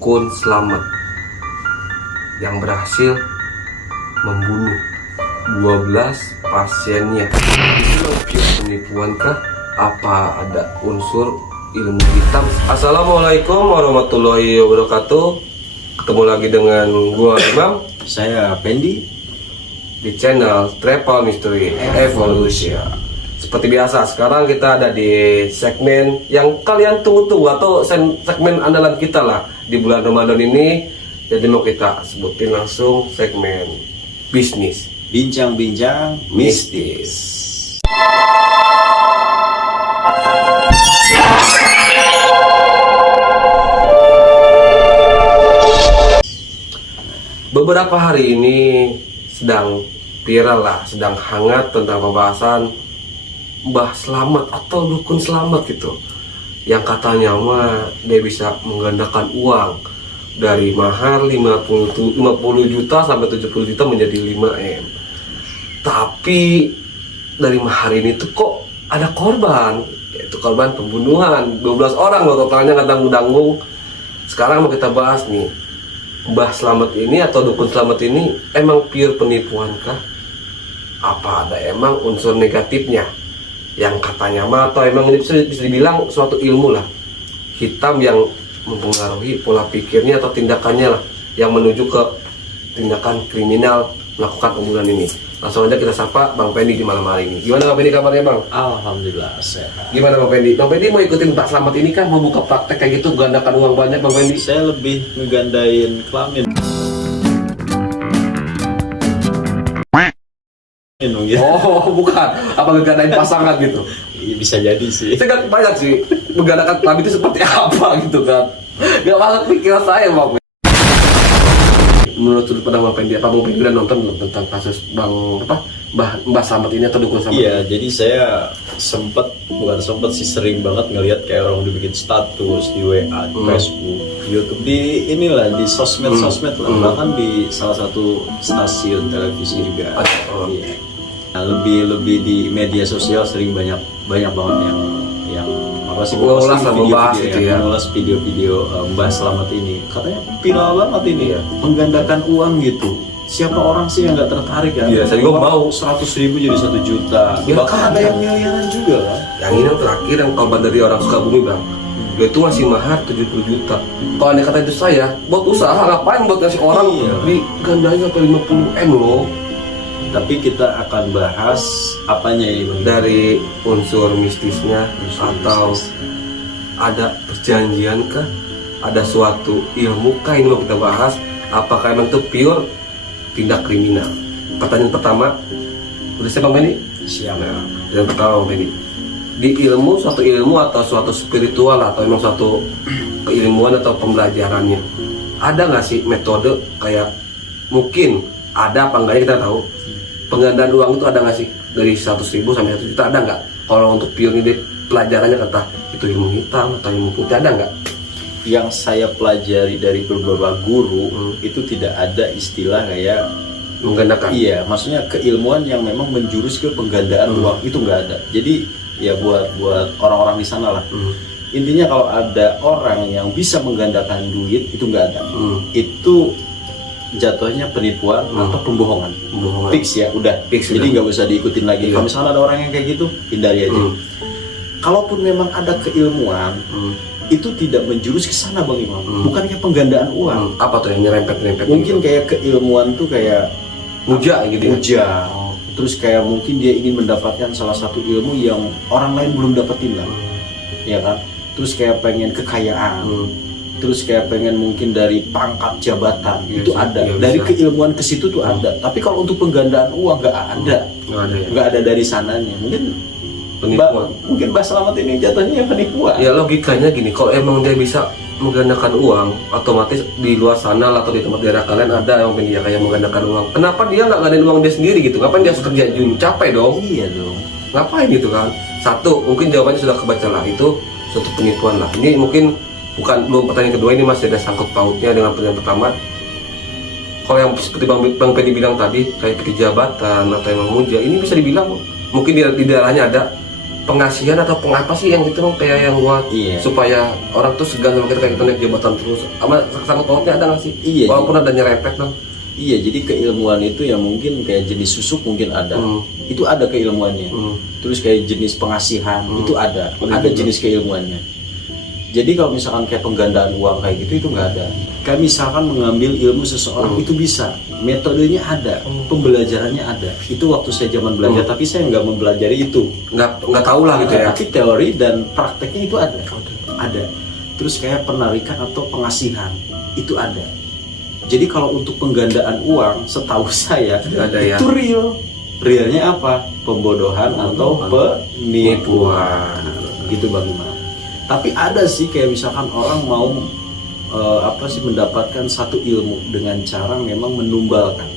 dukun selamat yang berhasil membunuh 12 pasiennya. Itu penipuan kah? Apa ada unsur ilmu hitam? Assalamualaikum warahmatullahi wabarakatuh. Ketemu lagi dengan gua Imam, saya Pendi di channel Travel Mystery Evolution. Seperti biasa, sekarang kita ada di segmen yang kalian tunggu-tunggu atau segmen andalan kita lah di bulan Ramadan ini. Jadi mau kita sebutin langsung segmen bisnis bincang-bincang mistis. Beberapa hari ini sedang viral lah, sedang hangat tentang pembahasan Mbah Slamet atau dukun selamat gitu, yang katanya mah dia bisa menggandakan uang dari mahar 50 juta sampai 70 juta menjadi 5M. Tapi dari mahar ini tuh kok ada korban, yaitu korban pembunuhan 12 orang loh totalnya, kadang-kadang. Sekarang mau kita bahas nih, Mbah Slamet ini atau dukun selamat ini emang pure penipuan kah? Apa ada emang unsur negatifnya? Yang katanya mah atau emang bisa dibilang suatu ilmu lah hitam yang mempengaruhi pola pikirnya atau tindakannya lah, yang menuju ke tindakan kriminal melakukan pembunuhan ini. Langsung aja kita sapa Bang Pendi di malam hari ini. Gimana Bang Pendi kabarnya Bang? Alhamdulillah sehat. Gimana Bang Pendi? Bang Pendi mau ikutin Mbah Slamet ini kan, mau buka praktek kayak gitu gandakan uang banyak Bang Pendi? Saya lebih ngegandain kelamin. Ya. Oh bukan, apa ngegandain pasangan gitu? Bisa jadi sih. Saya kan banyak sih menggandakan kelamin itu seperti apa gitu kan. Gak masuk pikiran saya Bang. Menurut sudut pandang Bang Pendi, apa Bang Pendi udah nonton belum tentang kasus Mbah Slamet ini atau dukun selamat? Iya, jadi saya bukan sempet sih, sering banget ngelihat kayak orang udah bikin status di WA, di Facebook, di YouTube, di inilah di sosmed lah, bahkan di salah satu stasiun televisi juga. Iya. Nah, lebih di media sosial sering banyak banget yang apa sih, mengulas video-video Mbah Slamet ini. Katanya viral banget ini ya, menggandakan uang gitu. Siapa orang sih yang nggak tertarik kan? Iya, saya juga mau 100.000 jadi 1 juta. Ya, bahkan kan, ada yang miliaran juga kan. Yang ini yang terakhir yang korban dari orang Sukabumi Bang, dia itu ngasih mahar 70 juta. Kalau anda kata itu saya buat usaha, ngapain buat ngasih orang digandain sampai 50M loh. Tapi kita akan bahas apanya ya Bang? Dari unsur mistisnya, atau ada perjanjian kah? Ada suatu ilmu kah ini mau kita bahas? Apakah emang itu pure tindak kriminal? Pertanyaan pertama, udah siap Bang Benny? Siap. Nah, yang pertama Bang Benny, di suatu ilmu atau suatu spiritual atau emang suatu keilmuan atau pembelajarannya, ada nggak sih metode kayak, mungkin ada apa enggaknya kita tahu, penggandaan uang itu ada nggak sih dari 100.000 sampai 1 juta, ada nggak? Kalau untuk pure ini pelajarannya kata itu ilmu hitam atau ilmu putih, ada nggak? Yang saya pelajari dari beberapa guru itu tidak ada istilah kayak menggandakan. Iya, maksudnya keilmuan yang memang menjurus ke penggandaan uang itu nggak ada. Jadi ya buat orang-orang di sana lah. Intinya kalau ada orang yang bisa menggandakan duit itu nggak ada. Itu jatuhnya penipuan atau pembohongan. Fix ya, udah. Fix, jadi nggak usah diikutin lagi. Kalau misalnya ada orang yang kayak gitu, hindari aja. Kalaupun memang ada keilmuan, itu tidak menjurus ke sana Bang Imam. Bukan kayak penggandaan uang. Apa tuh yang nyerempet? Mungkin gitu. Kayak keilmuan tuh kayak muja gitu ya? Muja. Terus kayak mungkin dia ingin mendapatkan salah satu ilmu yang orang lain belum dapetin lah. Ya kan? Terus kayak pengen kekayaan. Terus kayak pengen mungkin dari pangkat jabatan. Itu ada. Dari keilmuan ke situ tuh ada. Tapi kalau untuk penggandaan uang nggak ada. Nggak ada dari sananya. Mungkin Mbah Slamet ini jatuhnya yang penipuan. Ya logikanya gini, kalau emang dia bisa menggandakan uang, otomatis di luar sana atau di tempat daerah kalian ada yang dia kayak menggandakan uang. Kenapa dia nggak gandain uang dia sendiri gitu? Ngapain dia harus kerja dulu? Capek dong. Iya dong. Ngapain gitu kan? Satu, mungkin jawabannya sudah kebaca lah, itu suatu penipuan lah. Ini mungkin belum pertanyaan kedua, ini masih ada sangkut pautnya dengan pertanyaan pertama. Kalau yang seperti Bang Pedi bilang tadi, kayak jabatan atau emang muja, ini bisa dibilang mungkin di daerahnya ada pengasihan atau pengapa sih yang gitu kayak yang buat Iya. supaya orang tuh segan sama kita kayak kita naik jabatan terus, sama sangkut pautnya ada nggak sih? Iya, Walaupun ada nyerempet dong. Iya, jadi keilmuan itu yang mungkin kayak jenis susuk mungkin ada. Itu ada keilmuannya. Terus kayak jenis pengasihan itu ada jenis keilmuannya. Jadi kalau misalkan kayak penggandaan uang kayak gitu itu nggak ada. Kayak misalkan mengambil ilmu seseorang itu bisa, metodenya ada, pembelajarannya ada. Itu waktu saya zaman belajar, tapi saya nggak mempelajari itu. Nggak tahu lah gitu ya. Tapi teori dan prakteknya itu ada. Ada. Terus kayak penarikan atau pengasihan itu ada. Jadi kalau untuk penggandaan uang, setahu saya Ada ya. itu real. Realnya apa? Pembodohan atau penipuan. Gitu Bang Imam. Tapi ada sih kayak misalkan orang mau mendapatkan satu ilmu dengan cara memang menumbalkan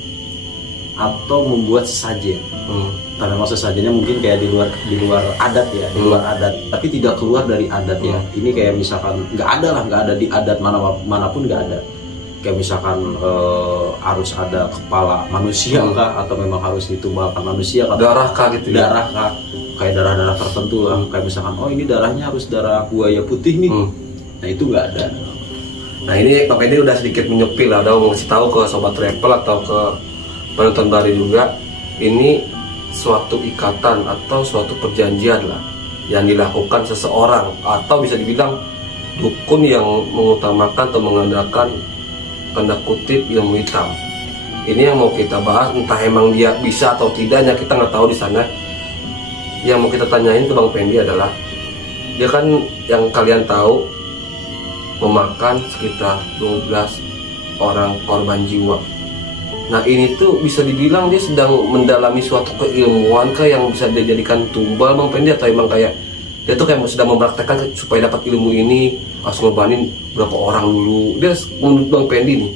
atau membuat sesajen. Karena maksud sesajennya mungkin kayak di luar adat ya, di luar adat, tapi tidak keluar dari adat ya. Ini kayak misalkan nggak ada di adat manapun nggak ada. Kayak misalkan harus ada kepala manusia kah, atau memang harus ditumbalkan manusia kah? Darah kah gitu ya? Darah kah? Kayak darah-darah tertentu lah. Kayak misalkan ini darahnya harus darah buaya putih nih. Nah itu nggak ada. Nah ini Pak Pendi udah sedikit menyepil lah, udah ngasih tahu ke sobat travel atau ke penonton baru juga, ini suatu ikatan atau suatu perjanjian lah yang dilakukan seseorang atau bisa dibilang dukun yang mengutamakan atau mengandalkan tanda kutip ilmu hitam. Ini yang mau kita bahas, entah emang dia bisa atau tidaknya kita nggak tahu di sana. Yang mau kita tanyain ke Bang Pendi adalah, dia kan yang kalian tahu memakan sekitar 12 orang korban jiwa. Nah ini tuh bisa dibilang dia sedang mendalami suatu keilmuan kah yang bisa dijadikan tumbal Bang Pendi, atau emang kayak dia tuh kayak sedang mempraktekkan supaya dapat ilmu ini harus ngorbanin berapa orang dulu. Dia menurut Bang Pendi nih,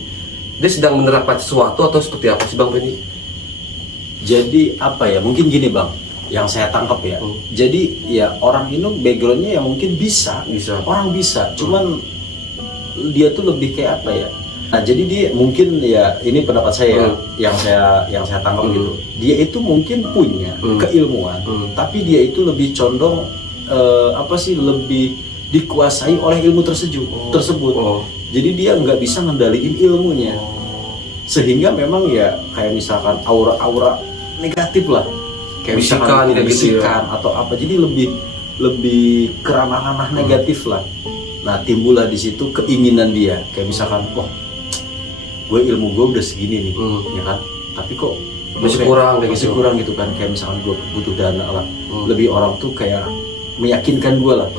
dia sedang menerapkan sesuatu atau seperti apa sih Bang Pendi? Jadi apa ya, mungkin gini Bang, yang saya tangkap ya. Jadi ya orang ini backgroundnya ya mungkin bisa. Orang bisa, cuman dia tuh lebih kayak apa ya? Nah jadi dia mungkin ya, ini pendapat saya yang saya tangkap gitu. Dia itu mungkin punya keilmuan, tapi dia itu lebih condong lebih dikuasai oleh ilmu tersebut. Jadi dia nggak bisa ngendaliin ilmunya, sehingga memang ya kayak misalkan aura-aura negatif lah, kayak bisikan, misalkan bisikan atau apa. Jadi lebih kerana-ranah negatif lah. Nah timbullah di situ keinginan dia, kayak misalkan, wah, gue ilmu gue udah segini nih, ya kan? Tapi kok masih kurang gitu kan? Kayak misalkan gue butuh dana lah. Lebih orang tuh kayak meyakinkan gue lah,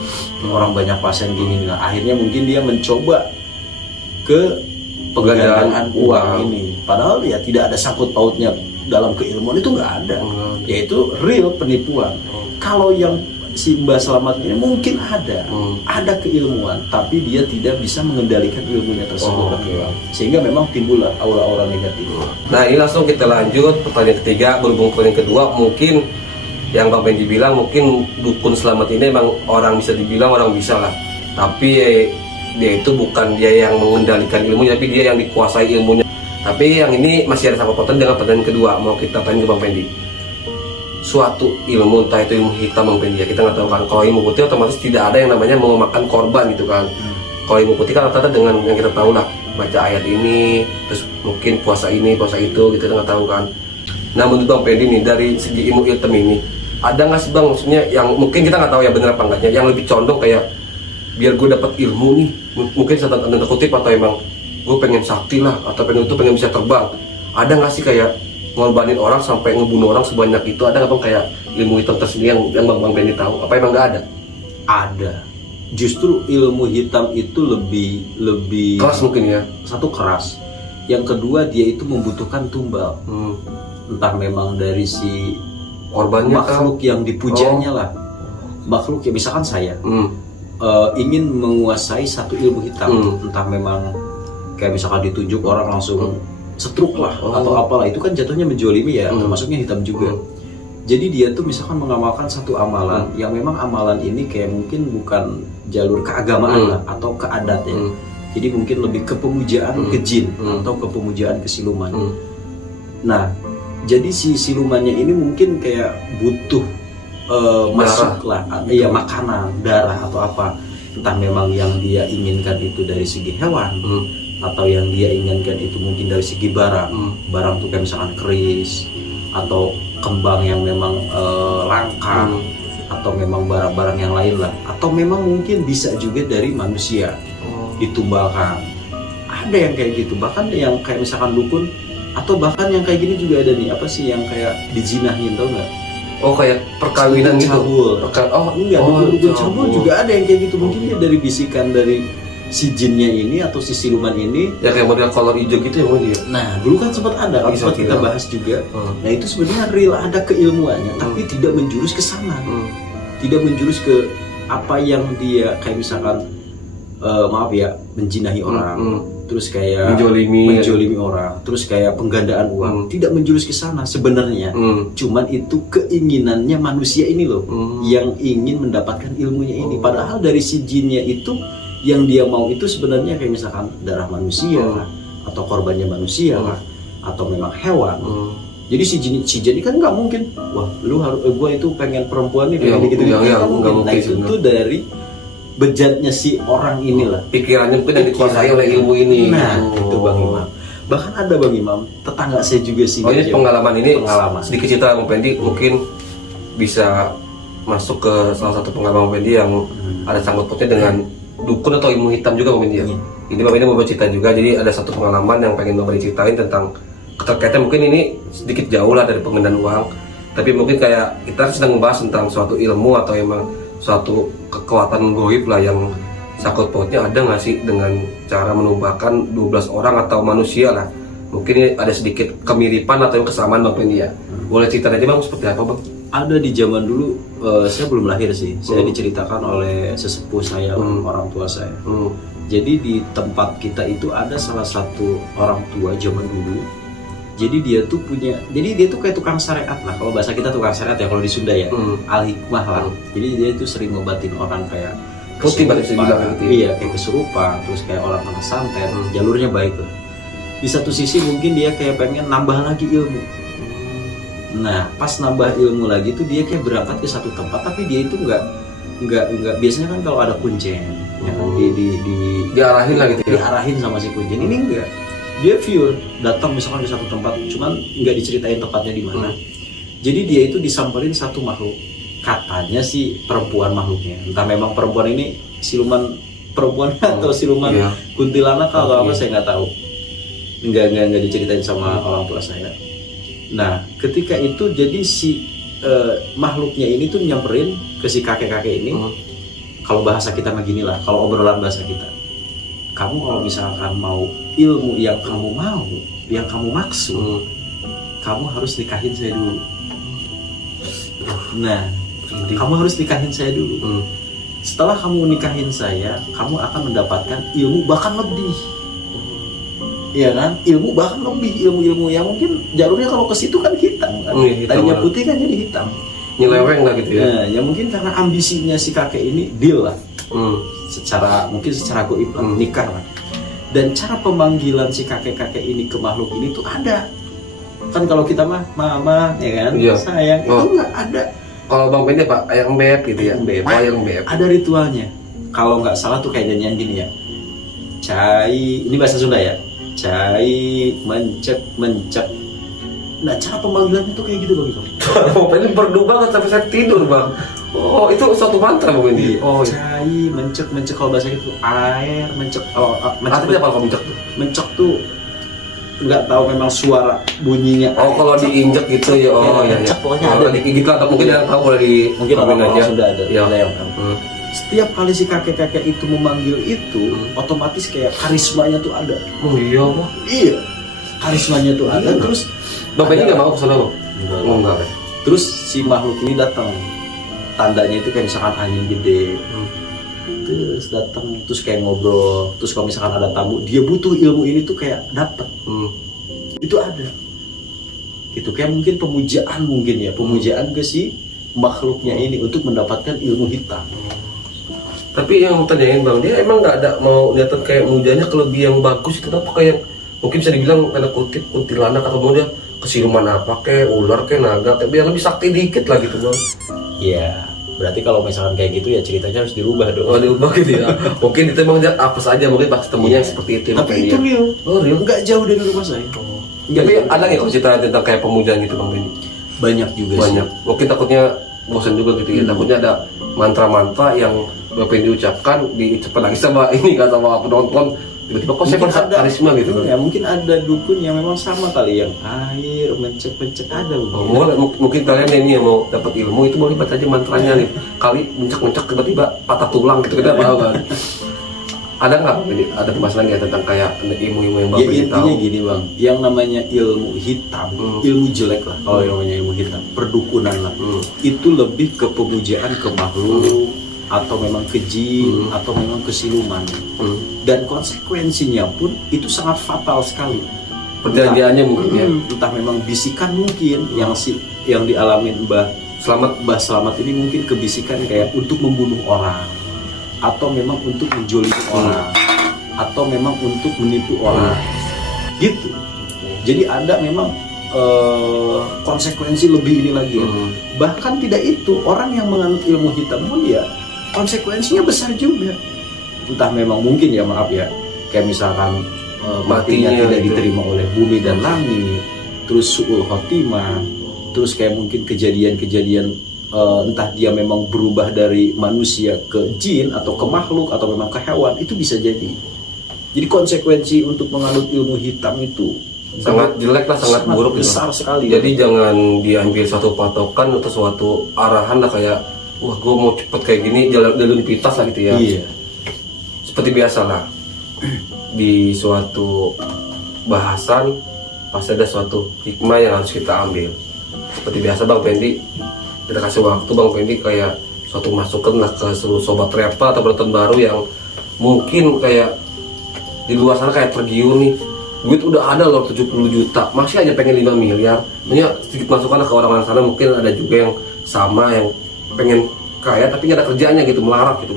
orang banyak pasien gini. Nah akhirnya mungkin dia mencoba ke penggandaan uang ini. Padahal ya tidak ada sangkut pautnya dalam keilmuan, itu nggak ada. Yaitu real penipuan. Kalau yang si Mbah Slamet ini mungkin ada keilmuan, tapi dia tidak bisa mengendalikan ilmunya tersebut. Sehingga memang timbullah aura-aura negatif. Nah ini langsung kita lanjut pertanyaan ketiga, berhubung pertanyaan kedua. Mungkin yang Bang Pendi bilang, mungkin dukun Slamet ini emang orang bisa dibilang orang bisa lah, tapi dia itu bukan dia yang mengendalikan ilmunya, tapi dia yang dikuasai ilmunya. Tapi yang ini masih ada sangkut pautan dengan pertanyaan kedua, mau kita tanya ke Bang Pendi. Suatu ilmu, entah itu ilmu hitam Bang Pendi ya, kita nggak tahu kan. Kalau ilmu putih otomatis tidak ada yang namanya memakan korban gitu kan. Kalau ilmu putih kan rata-rata dengan yang kita tahu lah, baca ayat ini, terus mungkin puasa ini, puasa itu, gitu, kita nggak tahu kan. Nah menurut Bang Pendi nih, dari segi ilmu hitam ini, ada nggak sih Bang, maksudnya yang mungkin kita nggak tahu ya benar apa enggaknya, yang lebih condong kayak biar gue dapat ilmu nih, mungkin tanda kutip, atau emang gue pengen sakti lah, atau pengen bisa terbang. Ada nggak sih kayak ngorbanin orang sampai ngebunuh orang sebanyak itu? Ada nggak Bang kayak ilmu hitam tersendiri yang Bang Pendi tahu? Apa emang nggak ada? Ada. Justru ilmu hitam itu lebih keras mungkin ya. Satu keras, yang kedua dia itu membutuhkan tumbal. Entah memang dari si korbannya makhluk yang dipujanya lah. Makhluk ya, misalkan saya ingin menguasai satu ilmu hitam, entah memang kayak misalkan ditunjuk orang langsung setruk lah atau apalah, itu kan jatuhnya menjolimi ya, termasuknya hitam juga. Jadi dia tuh misalkan mengamalkan satu amalan yang memang amalan ini kayak mungkin bukan jalur keagamaan lah atau ke adat ya. Jadi mungkin lebih ke pemujaan ke jin atau ke pemujaan ke siluman. Nah, jadi si silumannya ini mungkin kayak butuh masuk lah, ya makanan, darah atau apa, entah memang yang dia inginkan itu dari segi hewan atau yang dia inginkan itu mungkin dari segi barang, barang tuh kayak misalkan keris atau kembang yang memang langka atau memang barang-barang yang lain lah, atau memang mungkin bisa juga dari manusia ditumbalkan. Ada yang kayak gitu, bahkan yang kayak misalkan dukun, atau bahkan yang kayak gini juga ada nih, apa sih yang kayak dijinahin, tau nggak? Oh, kayak perkawinan gitu. Enggak, dukun cabul juga ada yang kayak gitu. Mungkin dia dari bisikan dari si jinnya ini atau si siluman ini. Ya kayak model kolor hijau gitu ya dia. Nah, dulu kan sempat ada, sempat kita bahas juga. Nah, itu sebenarnya real ada keilmuannya, tapi tidak menjurus ke sana. Tidak menjurus ke apa yang dia kayak misalkan maaf ya, menjinahi orang. Terus kayak menjolimi orang, terus kayak penggandaan uang, tidak menjurus ke sana sebenarnya. Cuman itu keinginannya manusia ini loh, yang ingin mendapatkan ilmunya ini. Padahal dari si jinnya itu yang dia mau itu sebenarnya kayak misalkan darah manusia lah, atau korbannya manusia lah, atau memang hewan. Jadi si jin kan nggak mungkin, wah lu harus gua itu pengen perempuan nih, pengen gitu-gitu. Nggak mungkin. Nah itu dari bejatnya si orang inilah, pikirannya mungkin yang dikuasai oleh ilmu ini. Nah, itu Bang Imam. Bahkan ada Bang Imam, tetangga saya juga sih. Oh, ini pengalaman sedikit cerita Bang Pendi, mungkin bisa masuk ke salah satu pengalaman Bang Pendi yang ada sangkut pautnya dengan dukun atau ilmu hitam juga Bang Pendi ya. Ini Bang Pendi mau bercerita juga, jadi ada satu pengalaman yang pengen Bang Pendi ceritain tentang keterkaitan, mungkin ini sedikit jauh lah dari penggandaan uang, tapi mungkin kayak kita sedang membahas tentang suatu ilmu atau emang suatu kekuatan goib lah yang sangkut pautnya ada nggak sih dengan cara menumbahkan 12 orang atau manusia lah. Mungkin ini ada sedikit kemiripan atau kesamaan Bang Pendi ya. Boleh cerita aja Bang, seperti apa Bang? Ada di zaman dulu, saya belum lahir sih. Saya diceritakan oleh sesepuh saya, orang tua saya. Jadi di tempat kita itu ada salah satu orang tua zaman dulu. Jadi dia tuh kayak tukang syariat lah. Kalau bahasa kita tukang syariat ya, kalau di Sunda ya, al-hikmah lah. Jadi dia itu sering ngobatin orang kayak kesurupan, iya kayak kesurupan, terus kayak orang kena santet, jalurnya baik lah. Di satu sisi mungkin dia kayak pengen nambah lagi ilmu. Nah, pas nambah ilmu lagi tuh dia kayak berangkat ke satu tempat, tapi dia itu nggak biasanya kan kalau ada kuncen, ya kan, diarahin lah gitu ya. Diarahin sama si kuncen. Ini enggak. Dia pure datang misalkan di satu tempat, cuman nggak diceritain tempatnya di mana. Jadi dia itu disamperin satu makhluk, katanya si perempuan makhluknya, entah memang perempuan ini siluman perempuan atau siluman kuntilanak atau apa saya nggak tahu, nggak diceritain sama orang tua saya. Nah ketika itu jadi si makhluknya ini tuh nyamperin ke si kakek-kakek ini. Kalau bahasa kita begini lah, kalau obrolan bahasa kita, kamu kalau misalkan mau ilmu yang kamu mau, yang kamu maksud, kamu harus nikahin saya dulu. Nah, kamu harus nikahin saya dulu. Setelah kamu nikahin saya, kamu akan mendapatkan ilmu bahkan lebih. Iya kan? Ilmu bahkan lebih, ilmu-ilmu yang mungkin jalurnya kalau ke situ kan hitam kan. Tadinya putih kan jadi hitam. Nyeleweng lah gitu ya. Nah, ya mungkin karena ambisinya si kakek ini deal lah. Secara goib lah, nikah lah. Dan cara pemanggilan si kakek-kakek ini ke makhluk ini tuh ada. Kan kalau kita mah mama ya kan, sayang, itu nggak ada. Kalau Bang Pendi Pak, ayang beb gitu ya. Ayang beb. Ada ritualnya. Kalau nggak salah tuh kayak nyanyian gini ya. Cai, ini bahasa Sunda ya. Cai mencek. Nah, cara pemanggilannya tuh kayak gitu Bang Ito. Bang Pendi merdu banget sampai saya tidur Bang. Oh, itu suatu mantra Bang Pendi. Oh, cai mencek kalau bahasa itu air mencek. Artinya apa kalau mencek tuh? Mencek tuh nggak tahu memang suara bunyinya. Oh, kalau diinjek gitu ya. Oh, ya. Pokoknya ada digigit atau mungkin yang tahu boleh di orang aja. Sudah ada. Ya. Yang tahu. Setiap kali si kakek-kakek itu memanggil itu, otomatis kayak karismanya tuh ada. Oh iya, Bang. Iya. Karismanya tuh ada. Terus Bang Pendi nggak mau kesana Bang? Enggak. Terus si makhluk ini datang. Tandanya itu kayak misalkan angin gede. Terus datang, terus kayak ngobrol. Terus kalau misalkan ada tamu, dia butuh ilmu ini tuh kayak dapet. Itu ada. Gitu kayak mungkin pemujaan ke si makhluknya ini untuk mendapatkan ilmu hitam. Tapi yang mau tanyain Bang, dia emang nggak ada mau niatan kayak mujanya ke lebih yang bagus, kenapa kayak mungkin bisa dibilang tanda kutip kuntilanak atau mau dia kesiluman apa kayak ular kayak naga, tapi yang lebih sakti dikit lah gitu Bang. Ya, berarti kalau misalkan kayak gitu ya ceritanya harus dirubah dong. Oh diubah gitu ya. Mungkin itu emang apa saja, mungkin pas temunya yang seperti itu. Tapi Bang itu Benny. real. Oh real. Nggak jauh dari rumah saya. Tapi ada nggak kalau cerita tentang kayak pemujaan gitu Bang Benny? Banyak juga Banyak. Mungkin takutnya bosan juga gitu ya. Takutnya ada mantra-mantra yang Bang Benny diucapkan diucapkan lagi sama ini kan sama penonton. Tiba-tiba kok saya Mungkin merasa karisma gitu kan. Ya mungkin ada dukun yang memang sama kali, yang air mencek-mencek ada Oh, mungkin. boleh, mungkin kalian ini yang mau dapat ilmu itu boleh baca aja mantranya nih. Kali mencak-mencak tiba-tiba patah tulang gitu kita tahu kan. Ada nggak Bang Benny? Ada masalah nggak tentang kayak ilmu-ilmu yang Bang Ya Benny intinya tahu? gini bang, yang namanya ilmu hitam, ilmu jelek lah kalau yang namanya ilmu hitam, perdukunan lah, itu lebih ke pemujaan ke makhluk atau memang ke jin atau memang ke siluman, dan konsekuensinya pun itu sangat fatal sekali. Perjanjiannya mungkin ya. Entah memang bisikan mungkin yang dialami Mbah Selamat ini mungkin kebisikan kayak untuk membunuh orang, atau memang untuk menjolimi orang, atau memang untuk menipu orang, gitu. Jadi ada memang konsekuensi lebih ini lagi. Bahkan tidak itu, orang yang menganut ilmu hitam pun ya konsekuensinya besar juga. Entah memang mungkin ya, maaf ya, kayak misalkan matinya Matinya tidak gitu. diterima oleh bumi dan langit, terus su'ul khotimah, terus kayak mungkin kejadian-kejadian entah dia memang berubah dari manusia ke jin atau ke makhluk atau memang ke hewan, itu bisa jadi. Jadi konsekuensi untuk menganut ilmu hitam itu Sangat jelek lah, sangat buruk gitu. besar sekali. Jadi jangan diambil suatu patokan atau suatu arahan lah kayak wah gue mau cepet kayak gini jalur pintas lah gitu ya. Iya. Seperti biasa lah di suatu bahasan pasti ada suatu hikmah yang harus kita ambil. Seperti biasa Bang Pendi, kita kasih waktu Bang Pendi kayak suatu masukan lah ke seluruh sobat Repta atau penonton baru yang mungkin kayak di luar sana kayak tergiur nih, duit udah ada loh 70 juta, masih aja pengen 5 miliar. Maksudnya sedikit masukan lah ke orang-orang sana, mungkin ada juga yang sama yang pengen kaya tapi nggak ada kerjanya gitu, melarat gitu.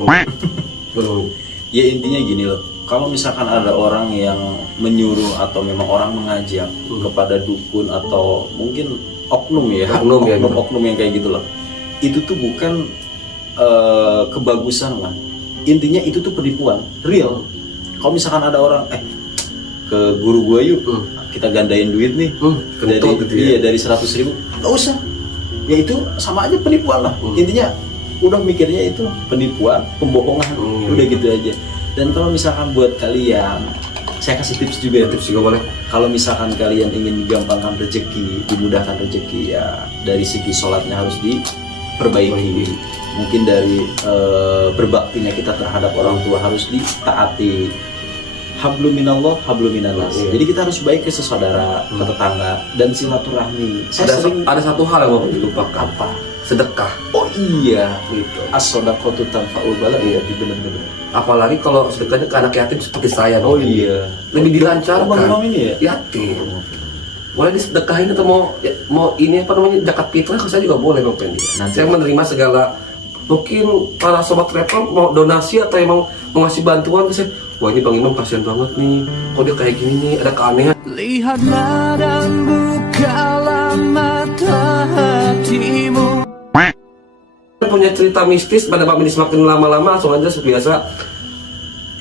Belum. Ya intinya gini loh, kalau misalkan ada orang yang menyuruh atau memang orang mengajak kepada dukun atau mungkin oknum ya, oknum yang kayak gitu loh, itu tuh bukan kebagusan lah. Intinya itu tuh penipuan real. Kalau misalkan ada orang ke guru gua yuk, kita gandain duit nih, kentut gitu ya. iya dari 100.000, nggak usah. Ya itu sama aja penipuan lah. Intinya udah mikirnya itu penipuan, pembohongan, udah gitu aja. Dan kalau misalkan buat kalian, saya kasih tips juga ya. Tips juga boleh. Kalau misalkan kalian ingin digampangkan rezeki, dimudahkan rezeki, ya dari segi sholatnya harus diperbaiki. Mungkin dari berbaktinya kita terhadap orang tua harus ditaati. Hablum minallah, hablum minannas. Jadi kita harus baik ke saudara, ke tetangga, dan silaturahmi. Ada satu hal yang mau dilupakan. Apa? Sedekah. Oh iya, Gitu. as-shadaqatu tanfa'ul bala, iya, benar-benar. Apalagi kalau sedekahnya ke anak yatim seperti saya. Oh Bang. iya. Lebih dilancarkan. Abang ini ya? Yatim. Boleh disedekahin atau mau ini apa namanya zakat fitrah, saya juga boleh Bang Pendi. Saya menerima segala, mungkin para sobat travel mau donasi atau emang mau ngasih bantuan ke saya. Wah ini Bang Imam kasihan banget nih, kok dia kayak gini nih, ada keanehan. Lihatlah dan bukalah mata hatimu. Punya cerita mistis pada Pak ini semakin lama-lama, langsung aja seperti biasa.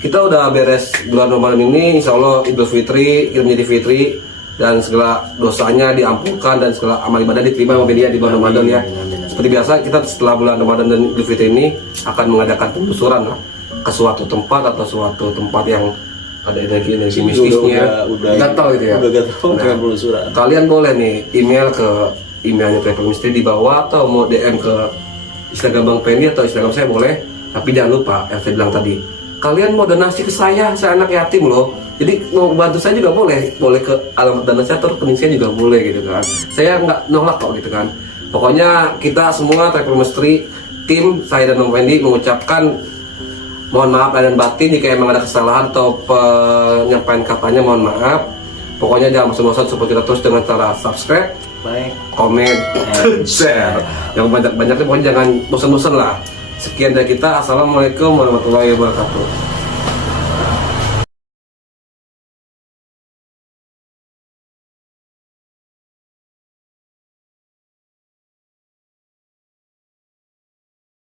Kita udah beres bulan Ramadan ini, insya Allah Idul Fitri, kita menjadi Fitri, dan segala dosanya diampunkan dan segala amal ibadah diterima sama media di bulan Ramadan ya. Seperti biasa kita setelah bulan Ramadan dan Idul Fitri ini akan mengadakan penelusuran lah ke suatu tempat atau suatu tempat yang ada energi mistisnya. Udah gatal gitu ya. Udah gatal dengan penelusuran. Kalian boleh nih email ke emailnya Travel Mystery di bawah atau mau DM ke Instagram Bang Pendi atau Instagram saya boleh. Tapi jangan lupa yang saya bilang tadi, kalian mau donasi ke saya anak yatim loh. Jadi mau bantu saya juga boleh ke alamat dana saya atau rekening saya juga boleh gitu kan. Saya nggak nolak kok gitu kan. Pokoknya kita semua Travel Mystery tim saya dan Bang Pendi mengucapkan mohon maaf dan batin jika emang ada kesalahan atau penyampaian katanya, mohon maaf. Pokoknya jangan bosan-bosan support kita terus dengan cara subscribe, Like, komen, and share. Yang banyak-banyaknya pokoknya jangan bosan-bosan lah. Sekian dari kita. Assalamualaikum warahmatullahi wabarakatuh.